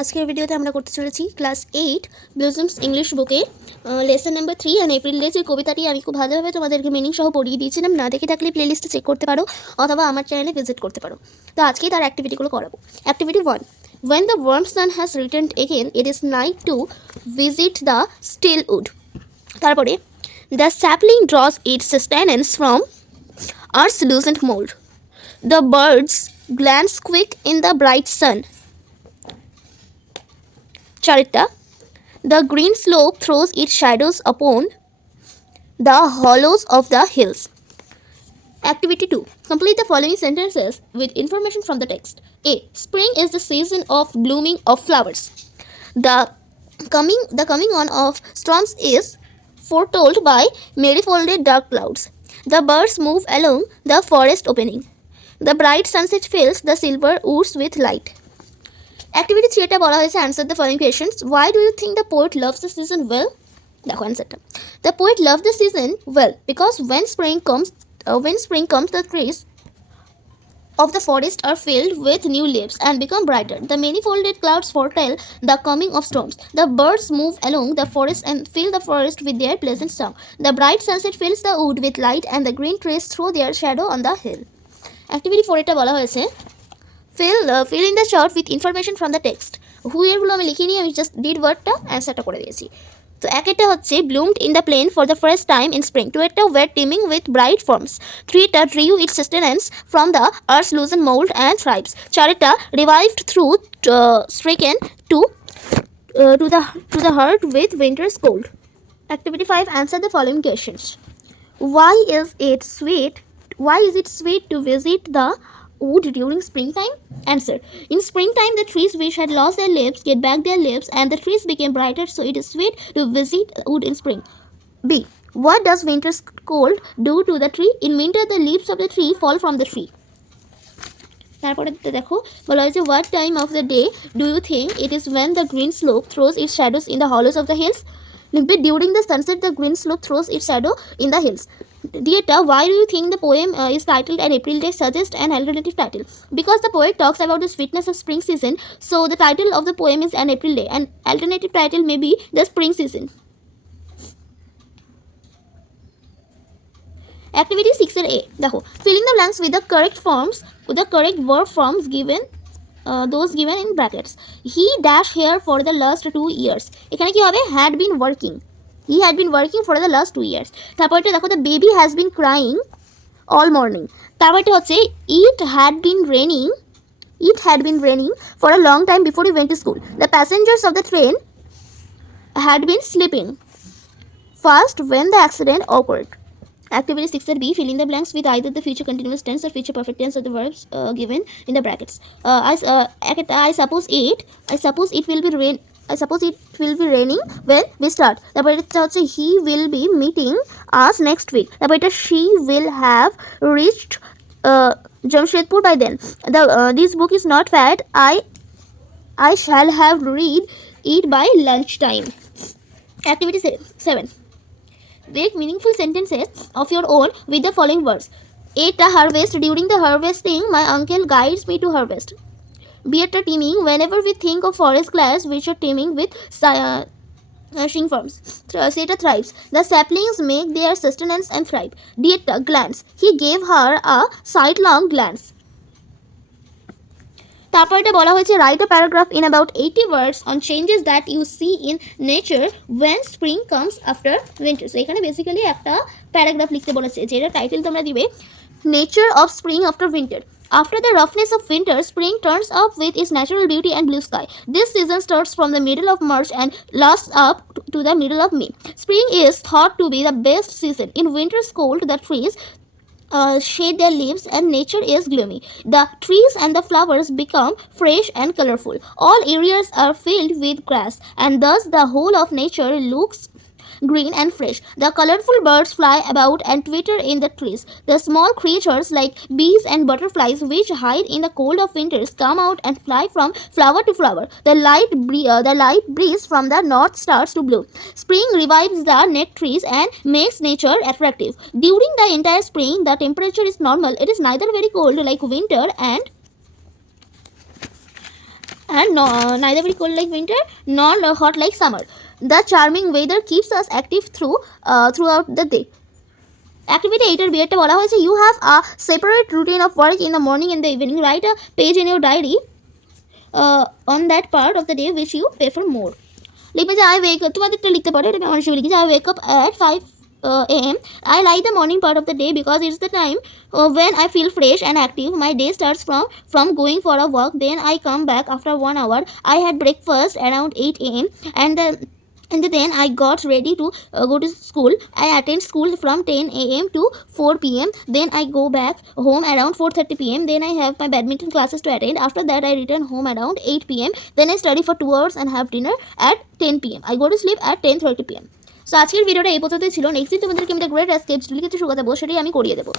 আজকের ভিডিওতে আমরা করতে চলেছি ক্লাস 8 ব্লুজমস ইংলিশ বুকে lesson number 3 and April days. এই কবিতাটি আমি খুব ভালোভাবে তোমাদেরকে মিনিং সহ পড়িয়ে দিয়েছিলাম। না দেখে থাকলে প্লেলিস্টে চেক করতে পারো অথবা আমার চ্যানেলে ভিজিট করতে পারো। তো আজকেই তার অ্যাক্টিভিটিগুলো করাবো। Activity 1, when the warm sun has returned again it is night to visit the still wood। তারপরে the sapling draws its sustenance from earth's loosened mold, the birds glance quick in the bright sun। চারটা, the green slope throws its shadows upon the hollows of the hills। Activity 2, complete the following sentences with information from the text. A, spring is the season of blooming of flowers. The coming on of storms is foretold by many-folded dark clouds. The birds move along the forest opening. The bright sunset fills the silver woods with light। Activity 3 এটা বলা হয়েছে answer the following questions. Why do you think the poet loves the season well? দেখো অ্যান্সারটা। The poet loves the season well because when spring comes the trees of the forest are filled with new leaves and become brighter. The many-folded clouds foretell the coming of storms. The birds move along the forest and fill the forest with their pleasant song. The bright sunset fills the wood with light and the green trees throw their shadow on the hill। Activity 4 এটা বলা হয়েছে fill in the short with information from the text. হু এরগুলো আমি লিখিনি, আমি just did ওয়ার্ডটা অ্যান্সারটা করে দিয়েছি। তো একটা হচ্ছে bloomed in the plain for the first time in spring, two একটা were teeming with bright forms, থ্রিটা drew its sustenance from the earth's loosened mold and thrives, চারটা revived through stricken to the heart with winter's cold। Activity 5, answer the following questions. Why is it sweet to visit the wood during springtime? Answer. In springtime, the trees which had lost their leaves get back their leaves and the trees became brighter, so it is sweet to visit wood in spring. B, what does winter's cold do to the tree? In winter, the leaves of the tree fall from the tree। তারপরে দেখো বলা হয়েছে what time of the day do you think it is when the green slope throws its shadows in the hollows of the hills? লিখবে during the sunset the green slope throws its shadow in the hills। Dieta, why do you think the poem is titled An April Day? Suggest an alternative title. Because the poet talks about the sweetness of spring season, so the title of the poem is An April Day. An alternative title may be The Spring Season। Activity 6 এর A, দেখো filling the blanks with the correct verb forms given, those given in brackets. He dash here for the last 2 years, এখানে কি হবে had been working, he had been working for the last 2 years। তারপরটা দেখো the baby has been crying all morning। তারপরটা হচ্ছে it had been raining for a long time before he went to school। The passengers of the train had been sleeping fast when the accident occurred। Activity 6 or B, fill in the blanks with either the future continuous tense or future perfect tense of the verbs given in the brackets। I suppose it will be raining when we start। তারপর এটা হচ্ছে he will be meeting us next week। তারপর এটা she will have reached Jamshedpur by then। This book is not fat, I shall have read it by lunchtime। Activity 7, make meaningful sentences of your own with the following words. A, harvest, during the harvesting my uncle guides me to harvest। B, teeming, whenever we think of forest glass which are teeming with shingworms। C, thrives, the saplings make their sustenance and thrive। D, glance, he gave her a sidelong glance। তারপর এটা বলা হয়েছে write a paragraph in about 80 words on changes that you see in nature when spring comes after winter। So এখানে basically একটা paragraph লিখতে বলেছে, যেটা title তোমরা দিবে nature of spring after winter। After the roughness of winter, spring turns up with its natural beauty and blue sky. This season starts from the middle of March and lasts up to the middle of May. Spring is thought to be the best season. In winter's cold, the trees shade their leaves and nature is gloomy. The trees and the flowers become fresh and colorful. All areas are filled with grass and thus the whole of nature looks green and fresh. The colorful birds fly about and twitter in the trees. The small creatures like bees and butterflies which hide in the cold of winters come out and fly from flower to flower. The light breeze from the north starts to blow. Spring revives the neck trees and makes nature attractive. During the entire spring, the temperature is normal. It is neither very cold like winter and and neither very cold like winter nor hot like summer. The charming weather keeps us active throughout the day. Activity 8 এর বিয়েটা বলা হয়েছে you have a separate routine of work in the morning and the evening. Write a page in your diary on that part of the day which you prefer more. লিখবে যে I wake up, তোমাদেরটা লিখতে পারো, এটা আমার হিসেবে লিখি যে I wake up at 5 a.m. I like the morning part of the day because it's the time when I feel fresh and active. My day starts from going for a walk. Then I come back after 1 hour. I had breakfast around 8 a.m. and then I got ready to go to school. I attend school from 10 a.m. to 4 p.m. Then I go back home around 4:30 p.m. Then I have my badminton classes to attend. After that I return home around 8 p.m. Then I study for 2 hours and have dinner at 10 p.m. I go to sleep at 10:30 p.m. So আজকের ভিডিওটা এই পর্যন্তই ছিল। Next দিন তোমাদেরকে আমি the great এস্কেপস লিখে শুরু কথা সেটাই আমি করিয়ে দেবো।